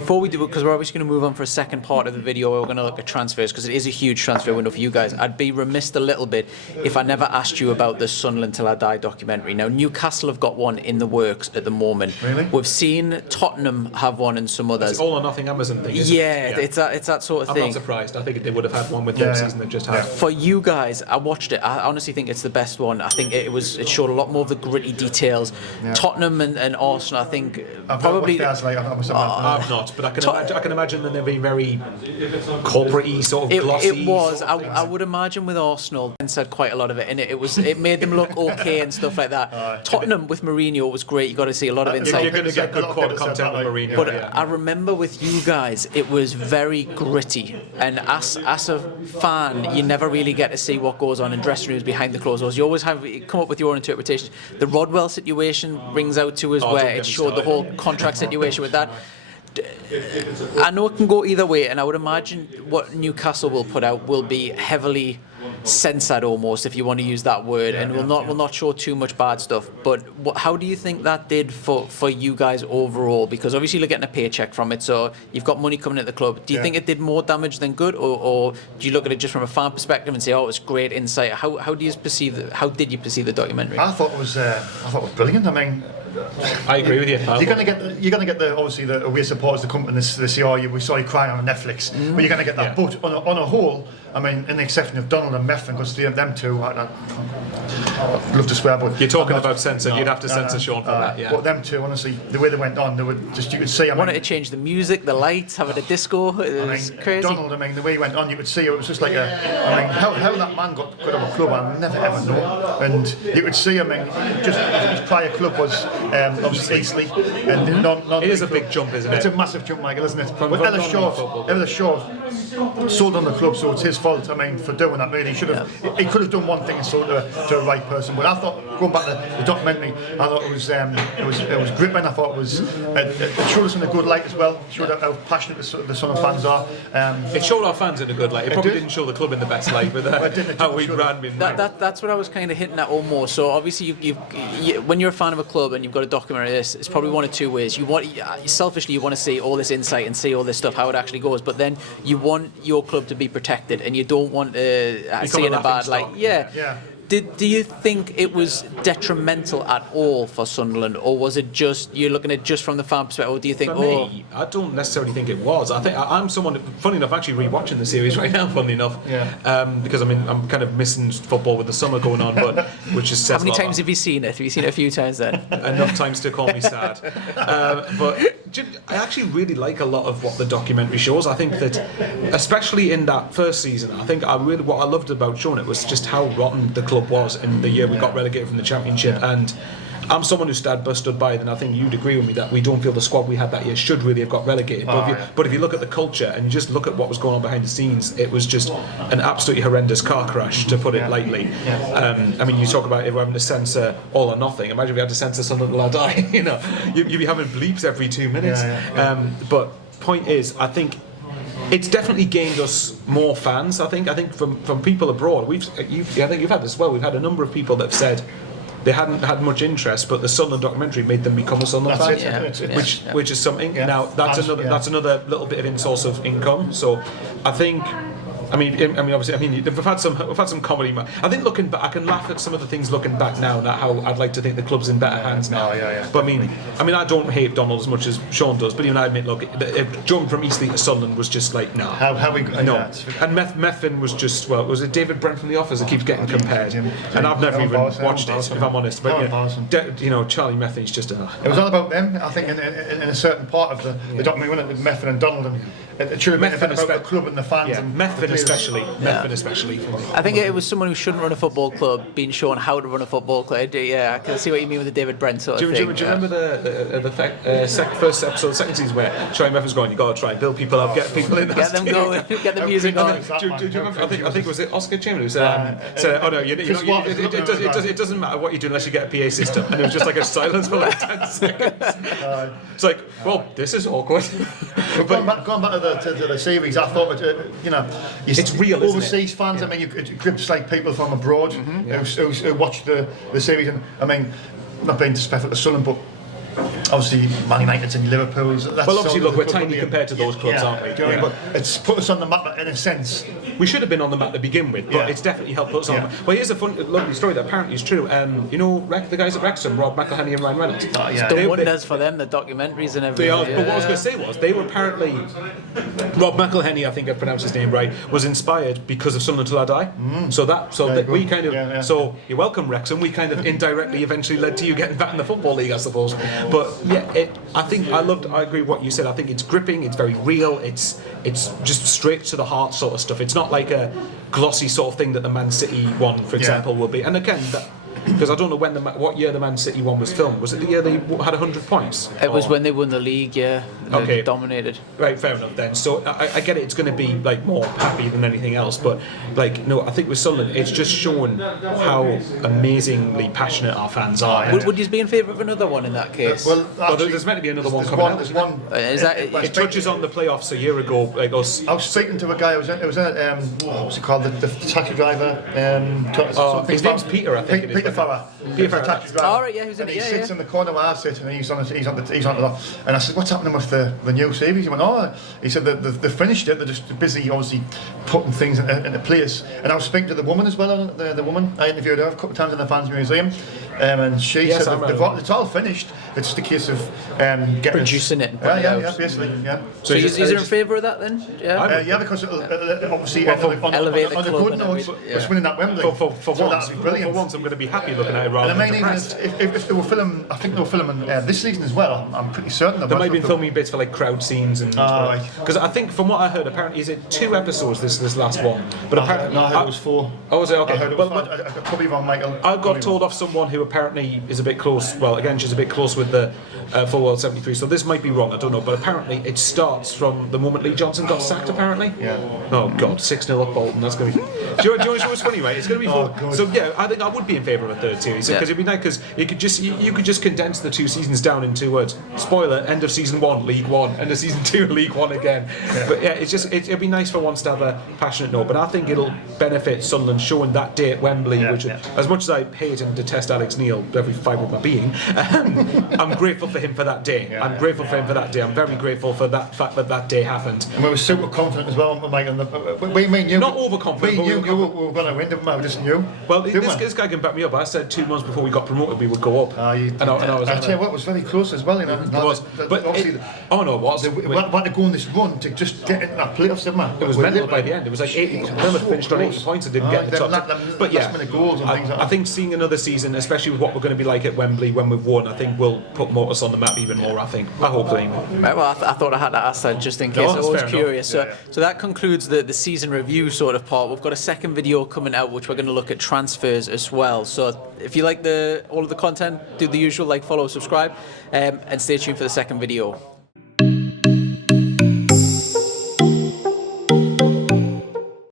Before we do it, because we're obviously going to move on for a second part of the video where we're going to look at transfers, because it is a huge transfer window for you guys. I'd be remiss a little bit if I never asked you about the Sunderland Till I Die documentary. Now, Newcastle have got one in the works at the moment. Really? We've seen Tottenham have one and some others. It's all or nothing Amazon thing, isn't it? It's that sort of thing. I'm not surprised. I think they would have had one with the season they've just had. For you guys, I watched it. I honestly think it's the best one. I think it showed a lot more of the gritty details. Tottenham and Arsenal, I think, probably. I've not, but I can imagine that they'll be very corporate-y, sort of glossy. It was. Sort of I would imagine with Arsenal, and said quite a lot of it, and it made them look okay and stuff like that. Tottenham with Mourinho was great. You got to see a lot of insight. You're going to get good quality content with Mourinho. But I remember with you guys, it was very gritty, and as a fan, you never really get to see what goes on in dressing rooms behind the closed doors. You always come up with your own interpretations. The Rodwell situation rings out to us, where it showed the whole contract situation with that. I know it can go either way, and I would imagine what Newcastle will put out will be heavily censored, almost, if you want to use that word, and will not show too much bad stuff. But how do you think that did for you guys overall? Because obviously you're getting a paycheck from it, so you've got money coming into the club. Do you think it did more damage than good, or do you look at it just from a fan perspective and say, oh, it's great insight? How did you perceive the documentary? I thought it was brilliant. I mean, I agree with you. You're going to get the obviously the away supporters to come and they say, oh, we saw you crying on Netflix, but you're going to get that. But on a whole, I mean, in the exception of Donald and Meffin, because them two, I'd love to swear, but you're talking about censor. You'd have to censor Sean for that. Yeah. But them two, honestly, the way they went on, they were just, you could see. Wanted to change the music, the lights, having a disco. It was crazy. Donald, I mean, the way he went on, you could see it was just like how that man got out of a club, I'll never ever know. And you could see, I mean, just his prior club was obviously Eastleigh, and it is a big jump, isn't it? It's a massive jump, Michael, isn't it? But Ellis Shaw sold on the club, so it's his fault. I mean, for doing that, really, he could have done one thing and sold to a right person. But I thought, going back to the documentary, I thought it was gripping. I thought it showed us in a good light as well. It showed how passionate the Sunderland fans are. It showed our fans in a good light. It probably didn't show the club in the best light, but how we ran. That's what I was kind of hinting at almost. So obviously, when you're a fan of a club and you've got a documentary like this, it's probably one of two ways. Selfishly, you want to see all this insight and see all this stuff, how it actually goes, but then you want your club to be protected, and you don't want to see it in a bad light. Yeah. Do you think it was detrimental at all for Sunderland, or was it just, you're looking at it just from the fan perspective, or do you think, me, I don't necessarily think it was. I think I'm someone, funny enough, actually rewatching the series right now, funnily enough, because I mean, I'm kind of missing football with the summer going on, but which is how many times have you seen it? Have you seen it a few times then? Enough times to call me sad. But I actually really like a lot of what the documentary shows. I think that, especially in that first season, I think what I loved about showing it was just how rotten the club was in the year we got relegated from the Championship. And I'm someone who stood by it, and I think you'd agree with me that we don't feel the squad we had that year should really have got relegated. But if you look at the culture and you just look at what was going on behind the scenes, it was just an absolutely horrendous car crash, to put it lightly. I mean, you talk about if we're having to censor all or nothing. Imagine if we had to censor Sunderland Till I Die. You'd be having bleeps every 2 minutes. But point is, I think it's definitely gained us more fans. I think from people abroad, I think you've had this as well. We've had a number of people that have said they hadn't had much interest, but the Sunderland documentary made them become a Sunderland fan, which is something. Now that's another little bit of source of income. So I think. I mean, obviously, we've had some comedy. I think looking back, I can laugh at some of the things looking back now, and how I'd like to think the club's in better hands now. But I mean, I don't hate Donald as much as Sean does, but even I admit, look, jump from Eastleigh to Sunderland was just like, no. How we no. And Meffin was just, well, was it David Brent from The Office that keeps getting compared? And I've never even watched it, if I'm honest. But Charlie Meffen's just a. It was all about them. I think in a certain part of the documentary, when it was Meffin and Donald, and it should have been about the club and the fans. Yeah, Meffin especially. Meffin especially. I think it was someone who shouldn't run a football club being shown how to run a football club. I can see what you mean with the David Brent sort of thing. Do you remember the first episode, the second season, where Charlie Meffin's going, you got to try and build people up, get people in, get them going, get the music on. Do you remember? I think was it Oscar Chamberlain who said, "Oh no, it doesn't matter what you do unless you get a PA system," and it was just like a silence for like 10 seconds. It's like, well, this is awkward. Going back to the series, I thought, it's real, isn't overseas it? fans. I mean, it grips like people from abroad who watch the series, and I mean, not being disrespectful to Sunderland, but obviously Man United's and Liverpool's. That's Well, obviously, sort look, of we're the club tiny compared to those clubs, aren't we? Do you know what I mean? But it's put us on the map in a sense. We should have been on the map to begin with, but it's definitely helped put us on. Yeah. Well, here's a lovely story that apparently is true. You know, the guys at Wrexham, Rob McElhenney and Ryan Reynolds. Done wonders for them, the documentaries and everything. They are, but what I was going to say was they were apparently Rob McElhenney, I think I've pronounced his name right, was inspired because of Sunderland Till I Die. We kind of so you're welcome Wrexham. We kind of indirectly eventually led to you getting back in the Football League, I suppose. But yeah, I agree with what you said. I think it's gripping. It's very real. It's just straight to the heart sort of stuff. It's not like a glossy sort of thing that the Man City one, for example, will be. And again, because I don't know what year the Man City one was filmed. Was it the year they had 100 points? It was when they won the league, yeah. They dominated. Right, fair enough then. So I get it. It's going to be like more happy than anything else, but like no, I think with Sunderland, it's just shown how amazingly passionate our fans are. Would you be in favour of another one in that case? Well, actually, there's meant to be another one coming out. There's one. It touches on the playoffs a year ago. Like us. I was speaking to a guy. It was at what's it called? The taxi driver. His name's Peter, I think. Peter Farrer. Peter Farrer. Taxi driver. All right, yeah, who's in and it? he sits in the corner where I sit, and he's on the. And I said, "What's happening with the new series?" He went, "Oh," he said, "They finished it. They're just busy, obviously, putting things into place." And I was speaking to the woman as well. The woman I interviewed her a couple of times in the Fans Museum, and she said it's all finished. It's just a case of getting producing it. Basically, yeah. So you're in favour of that then? Yeah, because obviously elevate the on a club good note, it's winning that Wembley. For that'd be brilliant. For once, I'm going to be happy looking at it rather than depressed. If they were filming, I think they were filming this season as well. I'm pretty certain they might have been filming bits for like crowd scenes and because I think from what I heard, apparently is it 2 episodes this last one? But apparently I heard it was 4. Oh, was it? Okay. I heard it was 4. I could be wrong, Michael. I got told off someone who apparently is a bit close. Well, again, she's a bit close with the Full World 73. So this might be wrong. I don't know. But apparently it starts from the moment Lee Johnson got sacked. Apparently. Yeah. Oh God, 6-0 up Bolton. That's going to be. Do you know what's funny, right? It's going to be 4. So yeah, I think I would be in favour of a third series because it'd be nice because you could just condense the 2 seasons down in 2 words. Spoiler: end of season 1, League 1. End of season 2, League 1 again. Yeah. But yeah, it'd be nice for once to have a passionate note. But I think it'll benefit Sunderland showing that day at Wembley, which as much as I hate and detest Alex Neil, every fibre of my being, I'm grateful for him for that day. I'm grateful for him for that day. I'm very grateful for that fact that day happened. And we were super confident as well, Mike. We knew. Not overconfident. We knew we were going to win, didn't we? We just knew. Well, this guy can back me up. I said 2 months before we got promoted we would go up. I tell you what, it was very close as well. You know, it was. But obviously, it was. We wanted to go on this run to just get into that playoffs, didn't we? It was mental by the end. It was like 80. Plymouth finished on 80 points and didn't get the top. But yeah, I think seeing another season, especially with what we're going to be like at Wembley when we've won, I think will put us on the map even more. I hope so. Right, well, I thought I had to ask that just in case. I was curious. So that concludes the season review sort of part. We've got a second video coming out which we're going to look at transfers as well. So if you like all of the content, do the usual, like, follow, subscribe, and stay tuned for the second video.